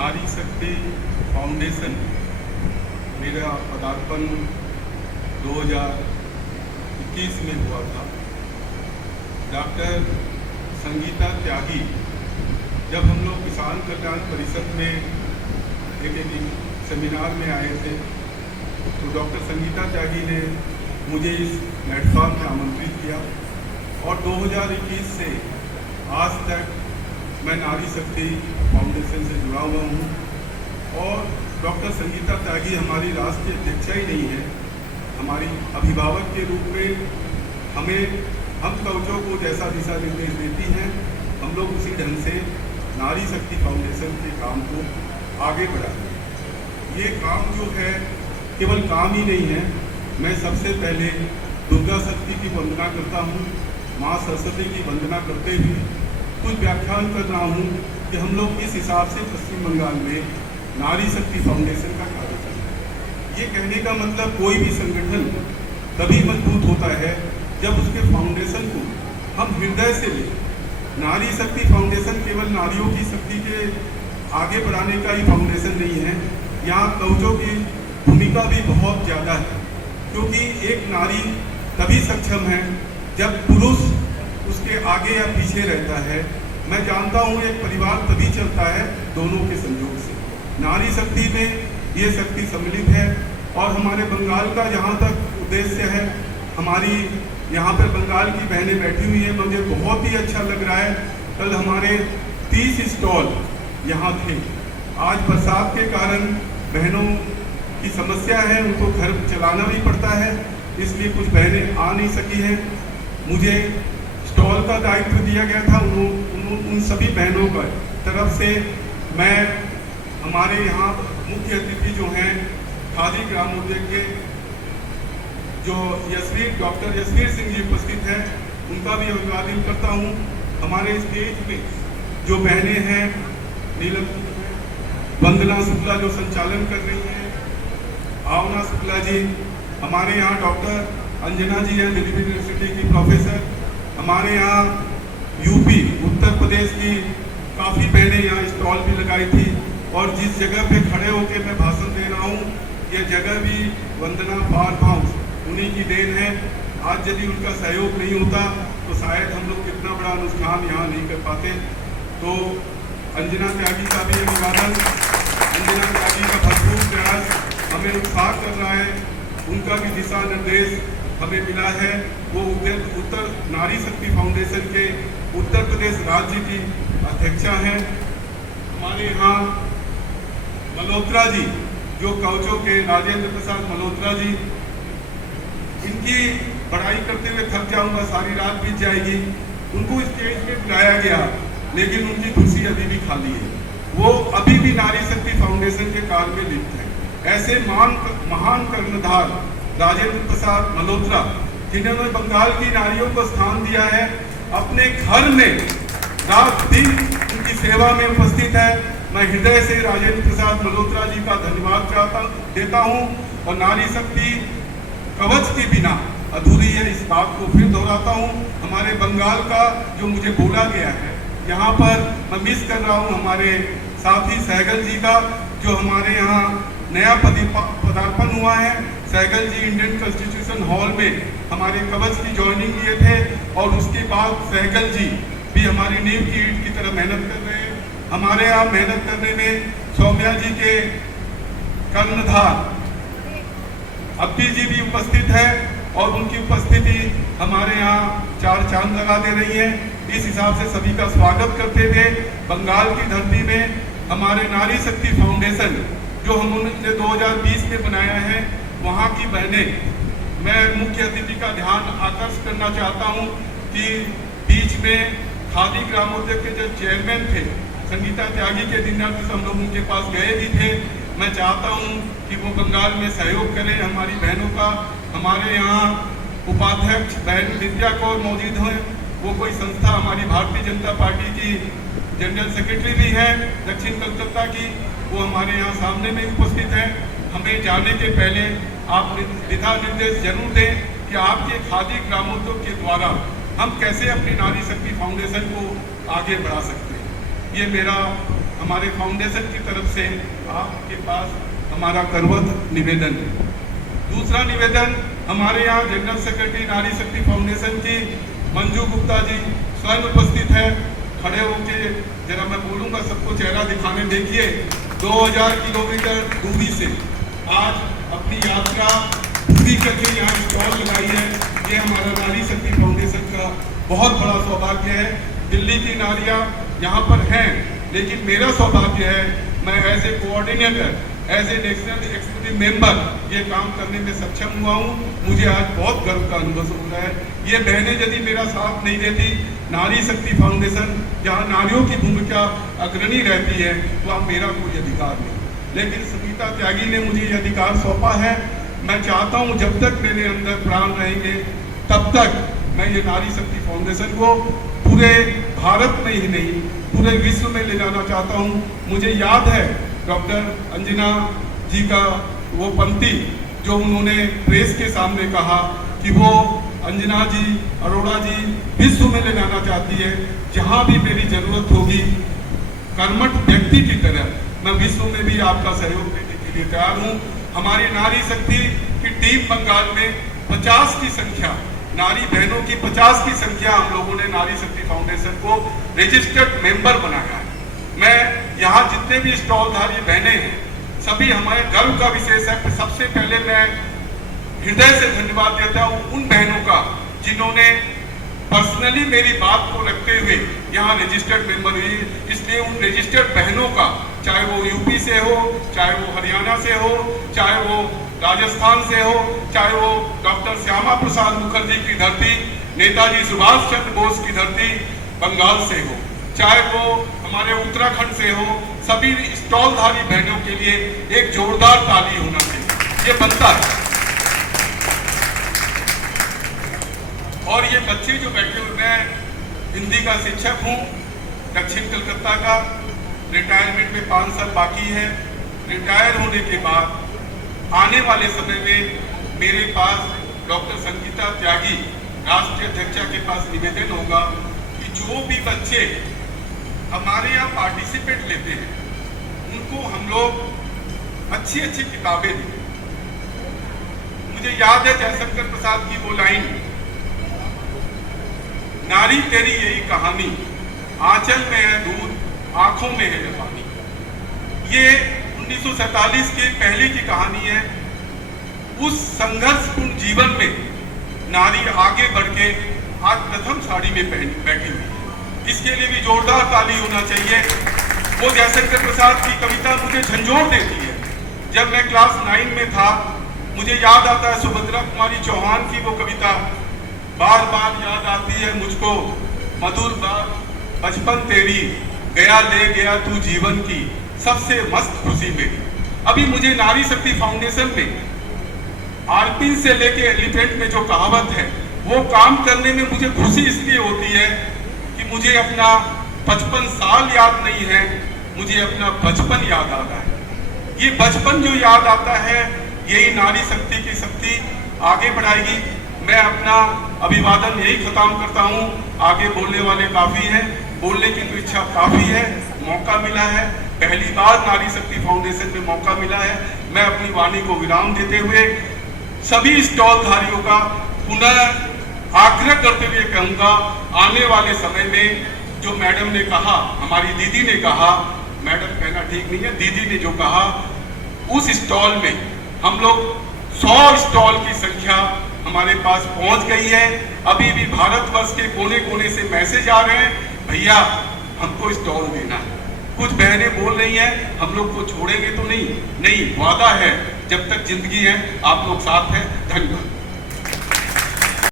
नारी शक्ति फाउंडेशन मेरा पदार्पण 2021 में हुआ था। डॉक्टर संगीता त्यागी जब हम लोग किसान कल्याण परिषद में एक सेमिनार में आए थे तो डॉक्टर संगीता त्यागी ने मुझे इस प्लेटफॉर्म में आमंत्रित किया और 2021 से आज तक मैं नारी शक्ति फाउंडेशन से जुड़ा हुआ हूँ। और डॉक्टर संगीता त्यागी हमारी राष्ट्रीय अध्यक्षा ही नहीं है, हमारी अभिभावक के रूप में हम कवचों को जैसा दिशा निर्देश देती हैं, हम लोग उसी ढंग से नारी शक्ति फाउंडेशन के काम को आगे बढ़ाते हैं। ये काम जो है केवल काम ही नहीं है। मैं सबसे पहले दुर्गा शक्ति की वंदना करता हूँ, माँ सरस्वती की वंदना करते हुए कुछ व्याख्यान कर रहा हूँ कि हम लोग इस हिसाब से पश्चिम बंगाल में नारी शक्ति फाउंडेशन का कार्य कर रहे हैं। ये कहने का मतलब कोई भी संगठन तभी मजबूत होता है जब उसके फाउंडेशन को हम हृदय से लें। नारी शक्ति फाउंडेशन केवल नारियों की शक्ति के आगे बढ़ाने का ही फाउंडेशन नहीं है, यहाँ कवचों की भूमिका भी बहुत ज़्यादा है, क्योंकि एक नारी तभी सक्षम है जब पुरुष उसके आगे या पीछे रहता है। मैं जानता हूँ एक परिवार तभी चलता है दोनों के संयोग से। नारी शक्ति में ये शक्ति सम्मिलित है और हमारे बंगाल का जहाँ तक उद्देश्य है, हमारी यहाँ पर बंगाल की बहनें बैठी हुई हैं, मुझे बहुत ही अच्छा लग रहा है। कल हमारे 30 स्टॉल यहाँ थे। आज बरसात के कारण बहनों की समस्या है, उनको घर चलाना भी पड़ता है, इसलिए कुछ बहनें आ नहीं सकी हैं। मुझे स्टॉल का दायित्व दिया गया था। उन सभी बहनों का तरफ से मैं हमारे यहाँ मुख्य अतिथि जो हैं खादी ग्रामोद्योग के जो डॉक्टर यशवीर सिंह जी उपस्थित हैं, उनका भी अभिवादन करता हूँ। हमारे स्टेज पे जो बहनें हैं, नीलम वंदना शुक्ला जो संचालन कर रही हैं, भावना शुक्ला जी, हमारे यहाँ डॉक्टर अंजना जी हैं दिल्ली यूनिवर्सिटी की प्रोफेसर, हमारे यहाँ यूपी उत्तर प्रदेश की काफ़ी बहनें यहाँ स्टॉल भी लगाई थी। और जिस जगह पे खड़े होकर मैं भाषण दे रहा हूँ, यह जगह भी वंदना फार्म हाउस उन्हीं की देन है। आज यदि उनका सहयोग नहीं होता तो शायद हम लोग कितना बड़ा अनुष्ठान यहाँ नहीं कर पाते। तो अंजना त्यागी का भी अभिवादन। अंजना त्यागी का भरपूर प्रयास हमें उत्साह कर रहा है, उनका भी दिशा निर्देश हमें मिला है। वो उत्तर नारी शक्ति फाउंडेशन के उत्तर प्रदेश राज्य की अध्यक्षा हैं। हमारे यहाँ मल्होत्रा जी जो कवचों के राजेंद्र प्रसाद मल्होत्रा जी, इनकी पढ़ाई करते हुए थक जाऊंगा, सारी रात बीत जाएगी। उनको स्टेज पे बुलाया गया लेकिन उनकी कुर्सी अभी भी खाली है। वो अभी भी नारी शक्ति फाउंडेशन के कार्य में लिप्त है। ऐसे महान कर्णधार राजेंद्र प्रसाद मल्होत्रा, जिन्होंने बंगाल की नारियों को स्थान दिया है, अपने घर में रात दिन उनकी सेवा में उपस्थित है। मैं हृदय से राजेंद्र प्रसाद मल्होत्रा जी का धन्यवाद देता हूँ। और नारी शक्ति कवच के बिना अधूरी है, इस बात को फिर दोहराता हूँ। हमारे बंगाल का जो मुझे बोला गया है, यहाँ पर मैं मिस कर रहा हूँ हमारे साथी सहगल जी का, जो हमारे यहाँ नया पदार्पण हुआ है। सहगल जी इंडियन कॉन्स्टिट्यूशन हॉल में हमारे कवच की ज्वाइनिंग लिए थे और उसके बाद सहगल जी भी हमारी नींव की ईंट की तरह मेहनत कर रहे हैं। हमारे यहाँ मेहनत करने में सौम्या जी के कर्णधार अब्बी जी भी उपस्थित है और उनकी उपस्थिति हमारे यहाँ चार चांद लगा दे रही है। इस हिसाब से सभी का स्वागत करते हुए बंगाल की धरती में हमारे नारी शक्ति फाउंडेशन जो हमने 2020 में बनाया है, वहाँ की बहनें, मैं मुख्य अतिथि का ध्यान आकर्षित करना चाहता हूँ कि बीच में खादी ग्रामोद्योग के जो चेयरमैन थे संगीता त्यागी के दिनांक हम लोग उनके पास गए भी थे। मैं चाहता हूँ कि वो बंगाल में सहयोग करें हमारी बहनों का। हमारे यहाँ उपाध्यक्ष बहन विद्या कौर मौजूद हैं, वो कोई संस्था हमारी भारतीय जनता पार्टी की जनरल सेक्रेटरी भी है दक्षिण कलकत्ता की, वो हमारे यहाँ सामने में उपस्थित है। हमें जाने के पहले आप दिशा निर्देश जरूर दें कि आपके खादी ग्रामोद्योग के द्वारा हम कैसे अपनी नारी शक्ति फाउंडेशन को आगे बढ़ा सकते हैं। ये मेरा हमारे फाउंडेशन की तरफ से आपके पास हमारा करवत निवेदन है। दूसरा निवेदन, हमारे यहाँ जनरल सेक्रेटरी नारी शक्ति फाउंडेशन की मंजू गुप्ता जी स्वयं उपस्थित है। खड़े होके जरा मैं बोलूँगा, सबको चेहरा दिखाने। देखिए 2000 किलोमीटर दूरी से आज अपनी यात्रा पूरी करके यहाँ स्टॉल लगाई है। ये हमारा नारी शक्ति फाउंडेशन का बहुत बड़ा सौभाग्य है। दिल्ली की नारियाँ यहाँ पर हैं, लेकिन मेरा सौभाग्य है मैं as a coordinator, as a national executive member ये काम करने में सक्षम हुआ हूँ। मुझे आज बहुत गर्व का अनुभव हो रहा है। ये बहनें यदि मेरा साथ नहीं देती, नारी शक्ति फाउंडेशन जहाँ नारियों की भूमिका अग्रणी रहती है, वहाँ मेरा कोई अधिकार नहीं। लेकिन सविता त्यागी ने मुझे ये अधिकार सौंपा है। मैं चाहता हूँ जब तक मेरे अंदर प्राण रहेंगे तब तक मैं ये नारी शक्ति फाउंडेशन को पूरे भारत में ही नहीं पूरे विश्व में ले जाना चाहता हूँ। मुझे याद है डॉक्टर अंजना जी का वो पंक्ति जो उन्होंने प्रेस के सामने कहा कि वो अंजना जी, अरोड़ा जी विश्व में ले जाना चाहती है। जहाँ भी मेरी जरूरत होगी कर्मठ व्यक्ति की तरह मैं विश्व में भी आपका सहयोग देने के लिए तैयार हूँ। हमारी नारी शक्ति की टीम बंगाल में 50 की संख्या, नारी बहनों की 50 की संख्या हम लोगों ने नारी शक्ति फाउंडेशन को रजिस्टर्ड मेंबर बनाया है। मैं यहाँ जितने भी स्टॉलधारी बहनें हैं सभी हमारे गर्व का विशेष है। सबसे पहले मैं हृदय से धन्यवाद देता हूँ उन बहनों का जिन्होंने पर्सनली मेरी बात को रखते हुए यहाँ रजिस्टर्ड मेंबर हुई। इसलिए उन रजिस्टर्ड बहनों का, चाहे वो यूपी से हो, चाहे वो हरियाणा से हो, चाहे वो राजस्थान से हो, चाहे वो डॉक्टर श्यामा प्रसाद मुखर्जी की धरती, नेताजी सुभाष चंद्र बोस की धरती बंगाल से हो, चाहे वो हमारे उत्तराखंड से हो, सभी स्टॉलधारी बहनों के लिए एक जोरदार ताली होना चाहिए। ये बनता है। और ये बच्चे जो बैठे हुए, मैं हिंदी का शिक्षक हूँ, दक्षिण कलकत्ता का, रिटायरमेंट में 5 साल बाकी है। रिटायर होने के बाद आने वाले समय में मेरे पास डॉक्टर संगीता त्यागी राष्ट्रीय अध्यक्षा के पास निवेदन होगा कि जो भी बच्चे हमारे यहाँ पार्टिसिपेट लेते हैं उनको हम लोग अच्छी अच्छी किताबें दें। मुझे याद है जयशंकर प्रसाद की वो लाइन, नारी तेरी यही कहानी, आंचल में है दूध, आंखों में है पानी। ये 1947 के पहले की कहानी है। उस संघर्षपूर्ण जीवन में नारी आगे बढ़ के आज प्रथम साड़ी में बैठी हुई है। इसके लिए भी जोरदार ताली होना चाहिए। वो जयशंकर प्रसाद की कविता मुझे झंझोर देती है। जब मैं क्लास 9 में था, मुझे याद आता है सुभद्रा कुमारी चौहान की वो कविता, बार बार याद आती है मुझको मधुर बात बचपन तेरी, गया ले गया तू जीवन की सबसे मस्त खुशी मेरी। अभी मुझे नारी शक्ति फाउंडेशन में आर्पिन से लेके एलिफेंट में जो कहावत है वो काम करने में मुझे खुशी इसलिए होती है कि मुझे अपना 55 साल याद नहीं है, मुझे अपना बचपन याद आता है। ये बचपन जो याद आता है यही नारी शक्ति की शक्ति आगे बढ़ाएगी। मैं अपना अभिवादन यही खत्म करता हूँ। आगे बोलने वाले काफी हैं, बोलने की तो इच्छा काफी है, मौका मिला है, पहली बार नारी शक्ति फाउंडेशन में मौका मिला है। मैं अपनी वाणी को विराम देते हुए सभी स्टॉलधारियों का पुनः आग्रह करते हुए कहूँगा, आने वाले समय में जो मैडम ने कहा, हमारी दीदी ने कहा, मैडम कहना ठीक नहीं है, दीदी ने जो कहा, उस स्टॉल में हम लोग 100 स्टॉल की संख्या हमारे पास पहुंच गई है। अभी भी भारतवर्ष के कोने कोने से मैसेज आ रहे हैं, भैया हमको स्टॉल देना है। कुछ बहनें बोल रही हैं हम लोग को छोड़ेंगे तो नहीं, वादा है जब तक जिंदगी है आप लोग साथ हैं। धन्यवाद।